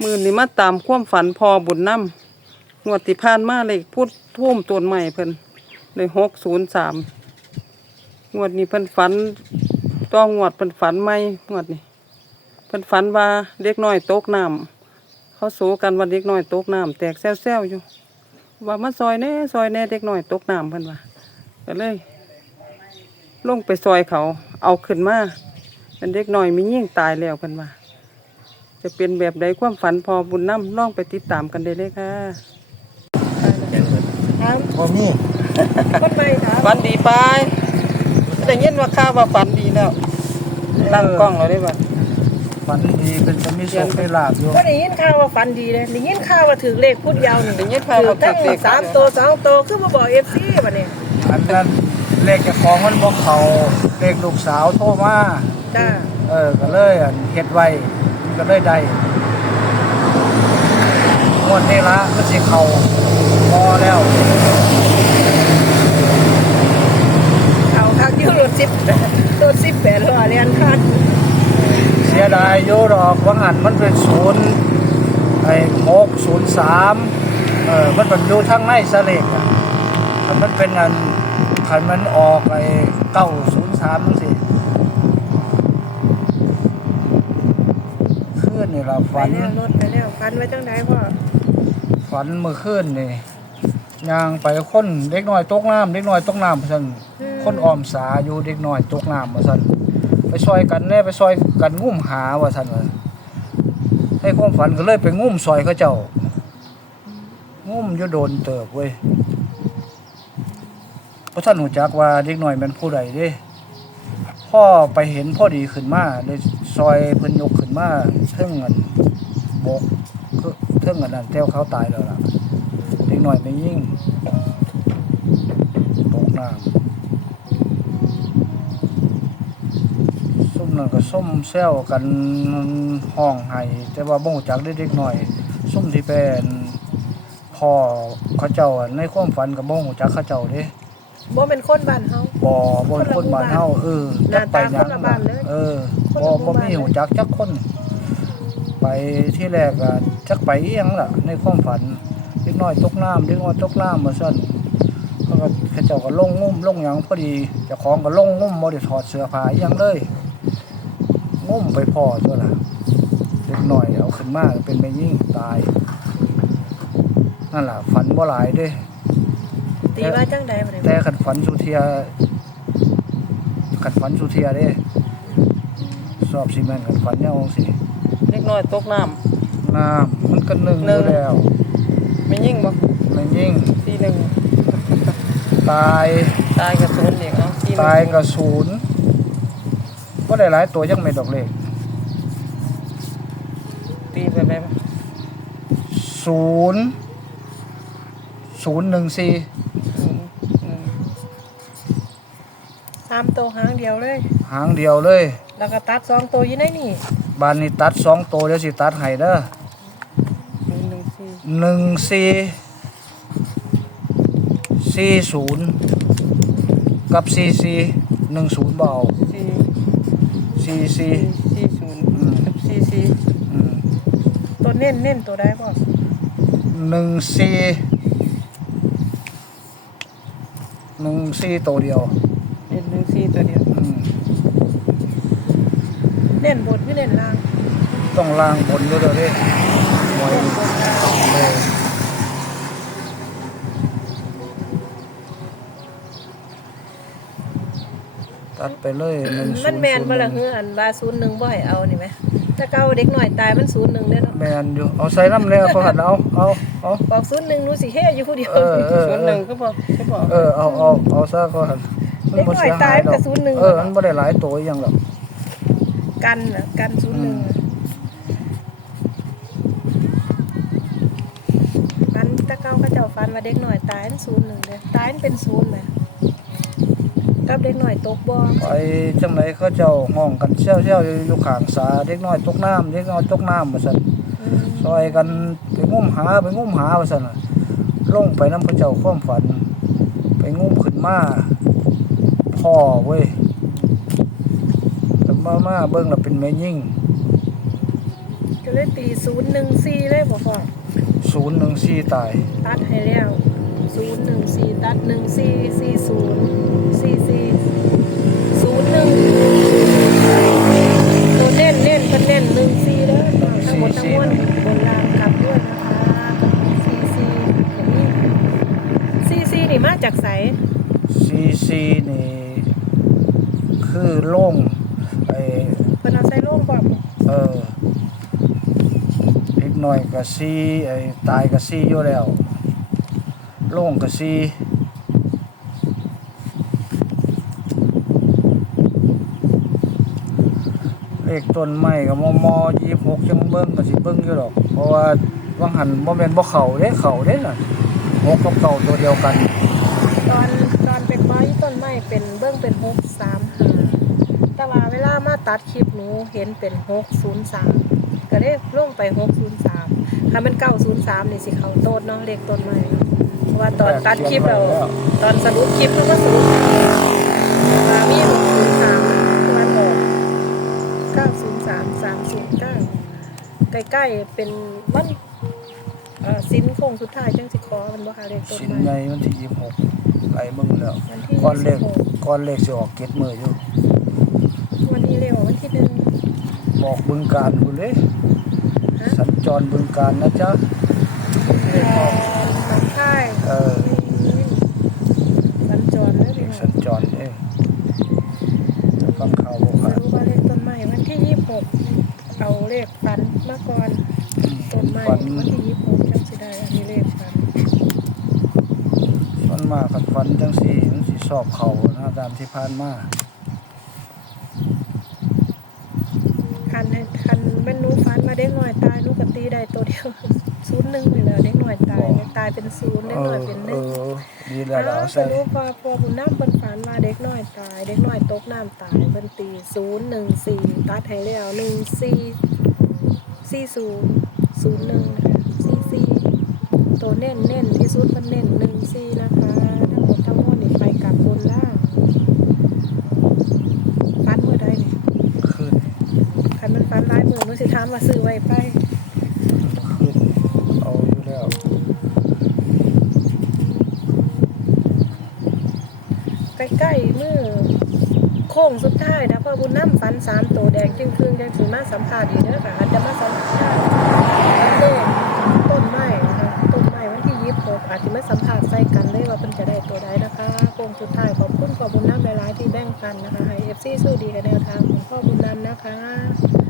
มือนี้มาตามความฝันพอบุญน้ำงวดที่ผ่านมาเลยพูดท่วมต้นใหม่เพิ่นเลยหกศูนย์สามงวดนี้เพิ่นฝันต้องงวดเพิ่นฝันใหม่งวดนี้เพิ่นฝันว่าเด็กน้อยตกน้ำเขาสู้กันว่าเด็กน้อยตกน้ำแตกแซวๆอยู่ ว่ามาซอยแน่ซอยแน่เด็กน้อยตกน้ำเพิ่นว่าก็เลยลงไปซอยเขาเอาขึ้นมาเป็นเด็กน้อยมียิ่งตายแล้วเพิ่นว่า จะเป็นแบบใดความฝันพอบุญน้ำล่องไปติดตามกันได้เลยค่ะครับบ่มีคนใหม่ครับฝันดีไปแต่ยินว่าข้าวว่าฝันดีแล้วตั้งกล้องเราได้บ่ฝันดีเป็นจะมีโชคได้ลาบอยู่ก็ได้ยินข่าวว่าฝันดีเลยได้ยินข่าวว่าถือเลขพูดยาวนี่ได้ยินข่าวถือว่าทั้งถือเลขสามตัวสองตัวคือมาบอกเอฟซีวันนี้อันนั้นเลขเจะของมันบ่เขาเลขลูกสาวโทรมาจ้าเออก็เลยอันเฮ็ดไว้มัน ก็เลยได้งวดนี้ละก็สิเข้าพอแล้วเอาคักอยูรถสิบรถสิบแปดล้อเรียนคันเสียดายอยู่ดอกว่างันมันเป็นศูนย์ไอ้หกศูนย์สามเออมันเป็นอยู่ทางในสะเลกอะถ้ามันเป็นอันคันมันออกไอ้เก้าศูนย์สามนั่ นสิคืนนี่เราไปฝันแล้วรถไปแล้วฟันไว้จังไดพ่อฝันเมื่อคืนนี่ย่างไปคนเด็กน้อยตกน้ำเด็กน้อยตกน้ำซั่นคนออมสาอยู่เด็กน้อยตกน้ำว่าซั่นไปซอยกันแน่ไปซอยกันงุ่มหาว่าซั่นว่าให้ความฝันก็เลยไปงุ่มซอยเขาเจ้างุ่มอยู่โดนเติบเว้ยเพราะท่านหูจักว่าเด็กน้อยเป็นผู้ใดเด้พ่อไปเห็นพ่อดีขึ้นมาเลย ซอยเพิ่นยกขึ้นมาเทิงเงินบกเท่งกันนั่นเท่าเขาตายแล้วล่ะเด็กหน่อยไม่ยิ่งตกน้ำส้มนั่นก็ส้มแซวกันห้องไห้แต่ว่าบ่งจักเด็กๆหน่อยส้มที่เป็นพ่อเขาเจ้าในความฝันกับบ่งจักเขาเจ้าเด้ บ่เป็นคนบ้านเฮา บ่บ่เป็นคนบ้านเฮาเออหน้าตาจักไปหยังคนละบ้านเลยเออคนบ่ละหมู่บ่บ้าน มีหูจักจักคน ไปที่แรกอะจักไปอีหยังล่ะ ในความฝันเล็กน้อยตกน้ำเล็กน้อยตกน้ำมาซั่นเขาก็เขาเจ้าก็ลงงุ่มลงหยังพอดีเจ้าของก็ลงงุ่มบ่ได้ถอดเสื้อผ้าอีหยังเลยงุ่มไปพอตัวล่ะเล็กน้อยเอาขึ้นมาเป็นแม่ยิ่งตาย นั่นล่ะฝันบ่หลายเด้ ตีว่าจังไดบัดนี้แต่ขันฝันสุเทียขันฝันสุเทียเด้สอบซีแมนขันฝันเนี่ยองสิเด็กน้อยตกน้น้ำมันก็หนึ่งหนึ่องยู่แล้วำไม่ยิ่งบ่ไม่ยิ่งทีหนึ่งตายตายกับศูนย์เด็กเอาทีหนึ่งตายกับศูนย์ก็ได้หลายตัวยังไม่ดอกเลขตีไปไปบ่ศูนย์ ศูนย์หนึ่งสี่ศูนย์หนึ่งสามตัวหางเดียวเลย หางเดียวเลย แล้วก็ตัดสองตัวอยู่ในนี่บานนี้ตัดสองตัวเดี๋ยวสิตัดให้เด้อศูนย์หนึ่งสี่หนึ่งสี่สี่ศูนย์กับสี่สี่หนึ่งศูนย์เบเอาสี่สี่สี่สี่สี่ศูนย์อืมกับสี่สี่อืมตัวเน้นเน้นตัวได้พ่อหนึ่งสี่ หนึ่งสี่ตัวเดียวเด็กหนึ่งสี่ตัวเดียว อืมเน้นบนคือเน้นล่างต้องล่างบนด้วยเด้อเด้หวยเออตัดไปเลยหนึ่งศูมันนย์แมนบ่ละศูเฮืนย์ออันว่าศูนย์หนึ่งบ่ให้เอานี่ไหม ถ้าเก่าเด็กหน่อยตายมันศูนย์หนึ่งเด้อเนาะแมนอยู่เอาใส่น้ำแล้วพอหันเอาเอาเอาบอกศูนย์หนึ่งหนูสิเฮอยู่ผู้เดียวเออเออศูนย์หนึ่งก็พอก็พอเออเอาเอาเอาซะก็หันมันบ่เสียหายดอกเด็กน้อยตายกับศูนย์หนึ่งเออมันบ่ได้หลายตัวอหย่างหรอกกันน่ะกันศูนย์หนึ่งฟันตะเก้าก็เจ้าฟันว่าเด็กหน่อยตายมันศูนย์หนึ่งเลยตายมันเป็นศูนย์ไหม กับเด็กหน่อยตกบ่อไปจังไหนเขาเจ้าห้องกันเชี่ยวเชี่ยวๆอยู่อยู่ข้างสาเด็กน้อยตกน้ำเด็กน้อยตกน้ำว่าซั่นอืมซอยกันไปงุ่มหาไปงุ่มหาว่าซั่นน่ะลงไปน้ำเขาเจ้าความฝัน ไปงุ่มขึ้นมาพ่อเว้ยแต่มามาเบิ่งแล้วเป็นแม่ยิ่งจนเลยตีศูนย์หนึ่งสี่เลยบอกพ่อศูนย์หนึ่งสี่ตาย ตัดให้แล้วศูนย์หนึ่งสี่ตัดหนึ่งสี่สี่ศูนย์สี่สี่ศูนย์หนึ่งตัวเน้นเน้นเป็นเน้นหนึ่งสี่เด้อทั้งหมดทั้งมวลบนรางกลับด้วยนะคะสี่สี่อย่างนี้สี่สี่ นี่มาจากไสซีซีนี่ คือโล่งไอเพิ่นเอาใส่โล่งบอกเอออีกหน่อยก็ซีไอตายก็ซีอยู่แล้วโล่งก็ซีเลขต้นไม้กับมอมอยี่หกยังเบิ้งก็สิเบิ้งอยู่หรอก เพราะว่าว่างหันบ่แม่นบ่เข่าเด้เข่าเด้น่ะหกกับเก่าตัวเดียวกัน ตอนตอนเป็นไม้ต้นไม้เป็นเบื้องเป็นหกสามห้าแต่ว่าเวลามาตัดคลิปหนูเห็นเป็นหกศูนย์สามก็เลยลงไปหกศูนย์สามถ้ามันเก้าศูนย์สามนี่สิเขาโตดเนาะเลขต้นไม้เนาะเพราะว่าตอนตัดคลิปเราตอนสรุปคลิปเขาก็สรุปว่ามีหกศูนย์สามมันบอกเก้าศูนย์สามสามศูนย์เก้าใกล้ๆเป็นวันอ่อสิ้นโค้งสุดท้ายจังสิขอมันบ่ค่ะเลขต้นสินไม้ใหญ่วันที่ยี่สิบหก ไอ้เบิ้งแล้ววันที่ก้อนเลขยี่สิบหกก้อนเลขสิออกเก็ดมืออยู่วันนี้เร็ววันที่หนึ่งบอกบึงการคุณเลยฮะสัญจรบึงการนะจ๊ะน้องค่ายเออ สัญจรเลย เล พี่ ข น้ สั อง ญจรเองจะฟังข่าวบอก ไม่ ว่า รู้ว่าเลขต้นไม้วันที่ยี่สิบหกเอาเลขฟันมาก่อนต้นไม้ ฝัน วันที่ยี่สิบหกจังสิได้อันนี้เลขฟัน ฝันมาขันฝันจั งสี่มันสิสอบเขานะตามที่ผ่านมาคันคันแม่นหนูฟันมาเด็กหน่อยตายหนูก็ตีได้ตัวเดียวศูนย์หนึ่งนี่แหละเด็กหน่อยตายตายเป็นศูนย์เด็กเอหน่ออยเป็นหเอนึ่งอดีแล้วเราอ้าวใส่สรุปว่าพอบุญน้ำเพิ่นฝันว่าเด็กน้อยตาย เด็กน้อยตกน้ำตายเพิ่นตีศูนย์หนึ่งสี่ตัดให้แล้วหนึ่งสี่สี่ศูนย์ศูนย์หนึ่งสี่สี่ตัวเน้นเน้นที่สุดมันเน้นหนึ่งสี่นะคะทั้งหมดทั้งมวลนี่ไปกลับบนล่างฟันเมื่อใดเนี่ย ขึ้น คันมันฟันร้ายมือหนุสิถามว่าซื้อไว้ไปขึ้นเอาอยู่แล้วใกล้ๆมือโค้งสุดท้ายนะพ่อบุญน้ำฟันสามตัวแดงจึงคืนจังสีมาสัมผัสดีเด้อค่ะอาจจะมาสัมผัสอัปเดตต้นไม้นะคะต้นไม้วันที่ยี่สิบหกอาจจะไม่สัมผัสใส่กันเลยว่าเป็นจะได้ตัวใดนะคะโค้งสุดท้ายขอบคุณพ่อบุญน้ำหลายๆที่แบ่งปันนะคะให้เอฟซีสู้ดีกับแนวทางของพ่อบุญน้ำนะคะ